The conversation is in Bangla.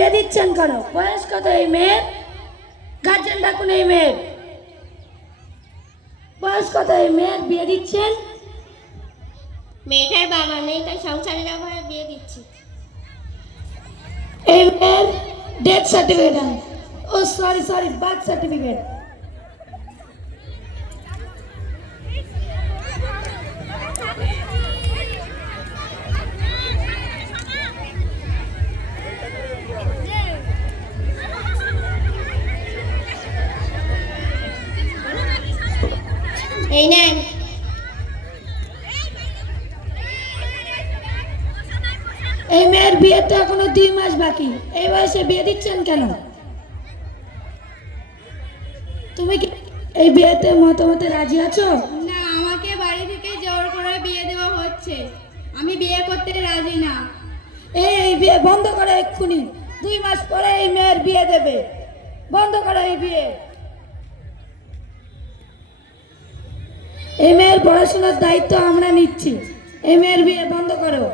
বিয়ে দিচ্ছেন কেন? বয়স কত এই মেয়ের? গার্জেন ডাকুন এই মেয়ের। বয়স কত এই মেয়ের বিয়ে দিচ্ছেন? মেয়েটার বাবা নেই, তাই সংসারের অভাবে বিয়ে দিচ্ছি। এই মেয়ের ডেথ সার্টিফিকেট আন। ও সরি বার্থ সার্টিফিকেট। এই নেন। এই মেয়ের বিয়ে তো এখনো 2 মাস বাকি, এই বয়সে বিয়ে দিচ্ছেন কেন? তুমি কি এই বিয়েতে মতামতে রাজি আছো? না, আমাকে বাড়ি থেকে জোর করে বিয়ে দেওয়া হচ্ছে। আমি বিয়ে করতে রাজি না। এই বিয়ে বন্ধ করো এক্ষুনি। 2 মাস পরে এই মেয়ের বিয়ে দেবে। বন্ধ করো এই বিয়ে। এই মেয়ের পড়াশোনার দায়িত্ব আমরা নিচ্ছি। এই মেয়ের বিয়ে বন্ধ করো।